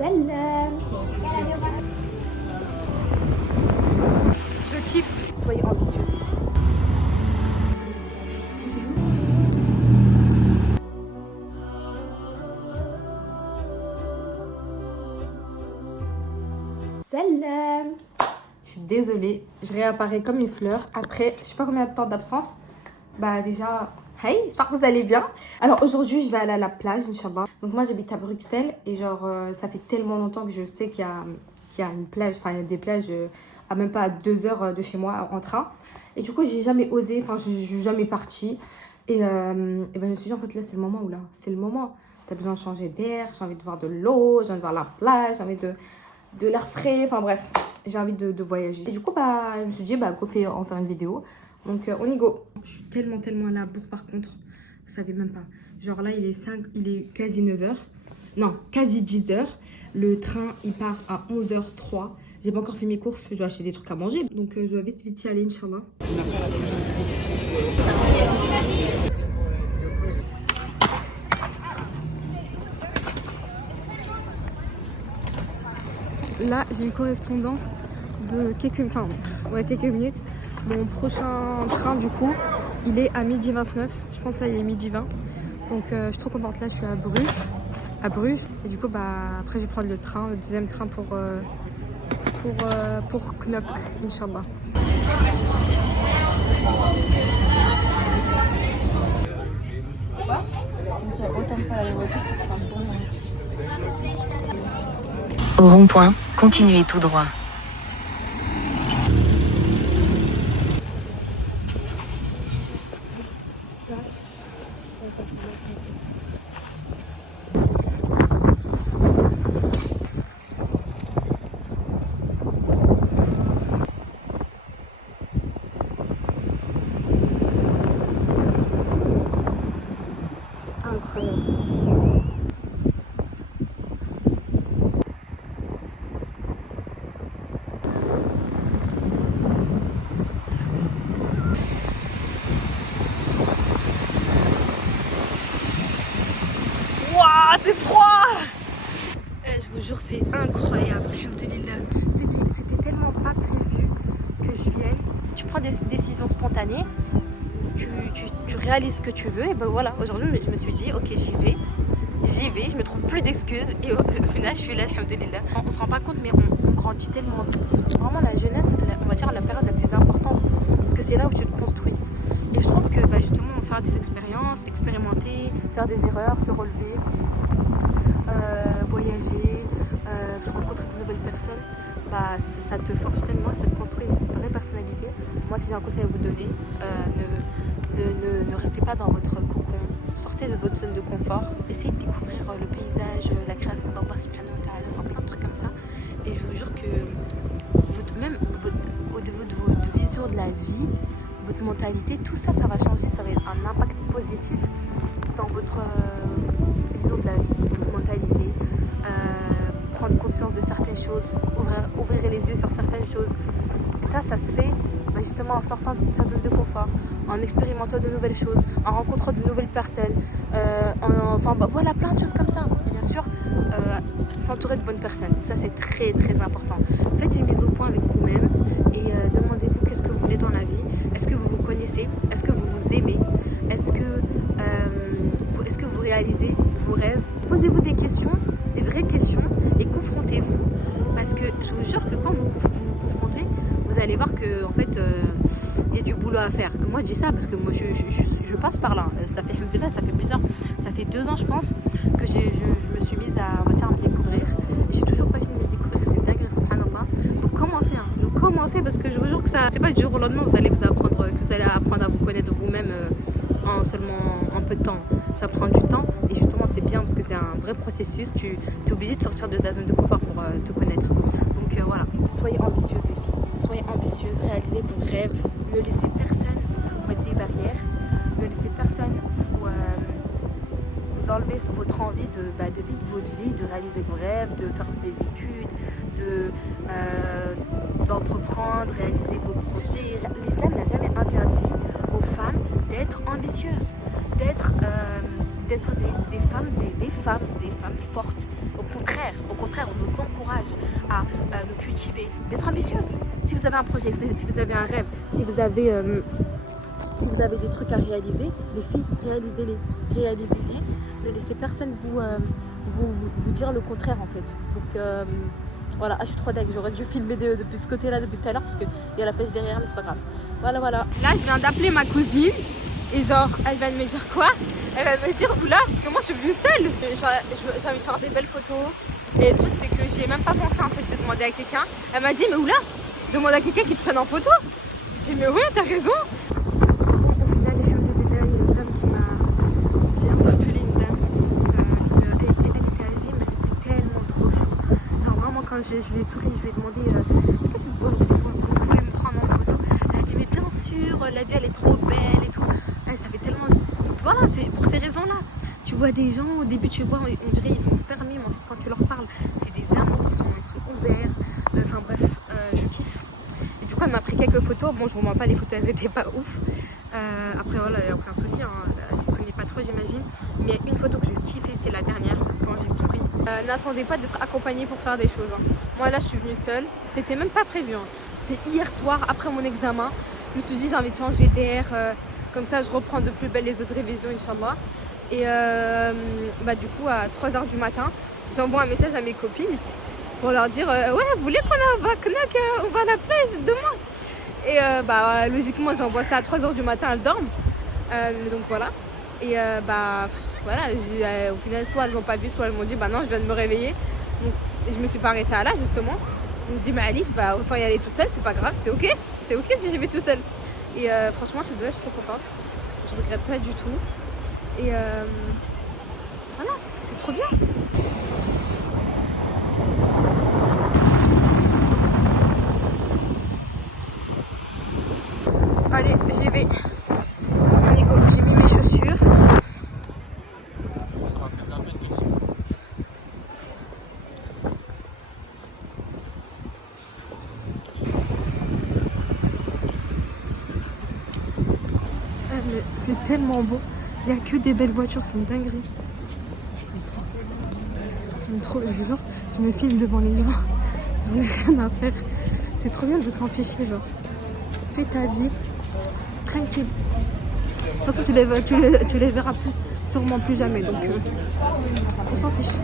Salam. Je kiffe. Soyez ambitieuses les filles. Salam. Je suis désolée, je réapparais comme une fleur après je sais pas combien de temps d'absence. Bah déjà, hey, j'espère que vous allez bien. Alors aujourd'hui je vais aller à la plage, Inch'Allah. Donc moi j'habite à Bruxelles et genre ça fait tellement longtemps que je sais qu'il y a une plage, enfin il y a des plages à même pas à 2 heures de chez moi en train. Et du coup j'ai jamais osé, enfin je suis jamais partie. Et ben je me suis dit en fait là c'est le moment où là, c'est le moment. T'as besoin de changer d'air, j'ai envie de voir de l'eau, j'ai envie de voir la plage, j'ai envie de l'air frais, enfin bref, j'ai envie de voyager. Et du coup, bah, je me suis dit, bah, go fait en faire une vidéo. Donc, on y go. Je suis tellement à la bourre par contre, vous savez même pas. Genre là, il est quasi 9h. Non, quasi 10h. Le train, il part à 11h03. J'ai pas encore fait mes courses, je dois acheter des trucs à manger. Donc, je dois vite y aller, Inch'Allah. Là, j'ai une correspondance de quelques minutes. Mon prochain train, du coup, il est à 12h29. Je pense là, il est 12h20. Donc, je suis trop contente. Là, je suis à Bruges. Et du coup, bah, après, je vais prendre le deuxième train pour Knock, Inch'Allah. Au rond-point, continuez tout droit. C'est incroyable. Waouh, c'est froid! Je vous jure, c'est incroyable. Alhamdoulilah. C'était tellement pas prévu que je vienne. Tu prends des décisions spontanées, tu réalises ce que tu veux. Et ben voilà, aujourd'hui, je me suis dit, ok, j'y vais, je me trouve plus d'excuses. Et au final, je suis là, alhamdoulilah. On se rend pas compte, mais on grandit tellement vite. Vraiment, la jeunesse, on va dire la période la plus importante. Parce que c'est là où tu te construis. Et je trouve que bah, justement, faire des expériences, expérimenter, faire des erreurs, se relever, voyager, rencontrer de nouvelles personnes, bah, ça te forge tellement, ça te construit une vraie personnalité. Moi, si j'ai un conseil à vous donner, ne restez pas dans votre cocon, sortez de votre zone de confort, essayez de découvrir le paysage, la création d'Allah subhanahu wa ta'ala, enfin, plein de trucs comme ça. Et je vous jure que au niveau de votre vision de la vie, votre mentalité, tout ça, ça va changer, ça va être un impact positif dans votre vision de la vie, votre mentalité, prendre conscience de certaines choses, ouvrir les yeux sur certaines choses. Et ça se fait bah, justement en sortant de sa zone de confort, en expérimentant de nouvelles choses, en rencontrant de nouvelles personnes, enfin bah, voilà, plein de choses comme ça. Et bien sûr, s'entourer de bonnes personnes, ça c'est très très important. Faites une mise au point avec vous-même et demandez-vous qu'est-ce que vous voulez dans la vie. Est-ce que vous vous connaissez? Est-ce que vous vous aimez? Est-ce que vous réalisez vos rêves? Posez-vous des questions, des vraies questions et confrontez-vous. Parce que je vous jure que quand vous vous confrontez, vous allez voir que en fait, il y a du boulot à faire. Moi je dis ça parce que moi je passe par là. Ça fait 2 ans je pense que je me suis mise à me découvrir. Et j'ai toujours pas fini de me découvrir, c'est dingue, subhanallah. Donc commencez parce que je vous jure que ça, c'est pas du jour au lendemain que vous allez apprendre à vous connaître vous-même en seulement un peu de temps. Ça prend du temps et justement c'est bien parce que c'est un vrai processus. Tu es obligé de sortir de ta zone de confort pour te connaître. Donc voilà, soyez ambitieuses les filles, soyez ambitieuses, réalisez vos rêves, ne laissez personne vous mettre des barrières, ne laissez personne vous enlever votre envie de vivre votre vie, de réaliser vos rêves, de faire des études, d'entreprendre, réaliser vos projets. L'islam n'a jamais interdit aux femmes d'être ambitieuses, d'être des femmes fortes. Au contraire, on nous encourage à nous cultiver, d'être ambitieuse. Si vous avez un projet, si vous avez un rêve, si vous avez des trucs à réaliser, les filles, réalisez-les. Ne laissez personne vous dire le contraire en fait. Donc voilà, je suis trop dingue, j'aurais dû filmer depuis ce côté-là depuis tout à l'heure parce qu'il y a la pêche derrière, mais c'est pas grave. Voilà. Là, je viens d'appeler ma cousine et genre, elle va me dire quoi? Elle va me dire, oula, parce que moi je suis venue seule. J'ai envie de faire des belles photos. Et le truc, c'est que j'y ai même pas pensé en fait de demander à quelqu'un. Elle m'a dit, mais oula, demande à quelqu'un qui te prenne en photo. J'ai dit, mais ouais, t'as raison. Au final, il y a une dame qui m'a. J'ai interpellé une dame. Elle était âgée, mais elle était tellement trop chou. Genre vraiment, quand je lui ai souri, je lui ai demandé est-ce que vous pouvez me prendre en photo? Elle a dit, mais bien sûr, la vie elle est trop belle et tout. Ça fait tellement. Voilà, c'est pour ces raisons-là. Tu vois des gens, au début, tu vois, on dirait ils sont fermés, mais en fait, quand tu leur parles, c'est des amours, ils sont ouverts. Enfin bref, je kiffe. Et du coup, elle m'a pris quelques photos. Bon, je vous mens pas, les photos, elles étaient pas ouf. Après, voilà, il n'y a aucun souci. Hein. Elle ne se connaît pas trop, j'imagine. Mais une photo que j'ai kiffée, c'est la dernière, quand j'ai souri. N'attendez pas d'être accompagnée pour faire des choses. Hein. Moi, là, je suis venue seule. C'était même pas prévu. Hein. C'est hier soir, après mon examen. Je me suis dit, j'ai envie de changer d'air. Comme ça, je reprends de plus belle les autres révisions, Inch'Allah. Et du coup, à 3h du matin, j'envoie un message à mes copines pour leur dire ouais, vous voulez qu'on va à la plage demain? Et logiquement, j'envoie ça à 3h du matin, elles dorment. Donc voilà. Et voilà, au final, soit elles n'ont pas vu, soit elles m'ont dit non, je viens de me réveiller. Donc, je me suis pas arrêtée à là, justement. Je me suis dit, mais Alice, autant y aller toute seule, c'est pas grave, c'est ok si j'y vais tout seul. Et franchement, je suis trop contente. Je regrette pas du tout. Et voilà, c'est trop bien. Allez, j'y vais. On y go. J'ai mis mes chaussures. Mais c'est tellement beau. Il n'y a que des belles voitures, c'est une dinguerie. Trop, je vous jure, je me filme devant les gens. J'en ai rien à faire. C'est trop bien de s'en ficher, genre. Fais ta vie, tranquille. De toute façon, tu les verras sûrement plus jamais. Donc, on s'en fiche.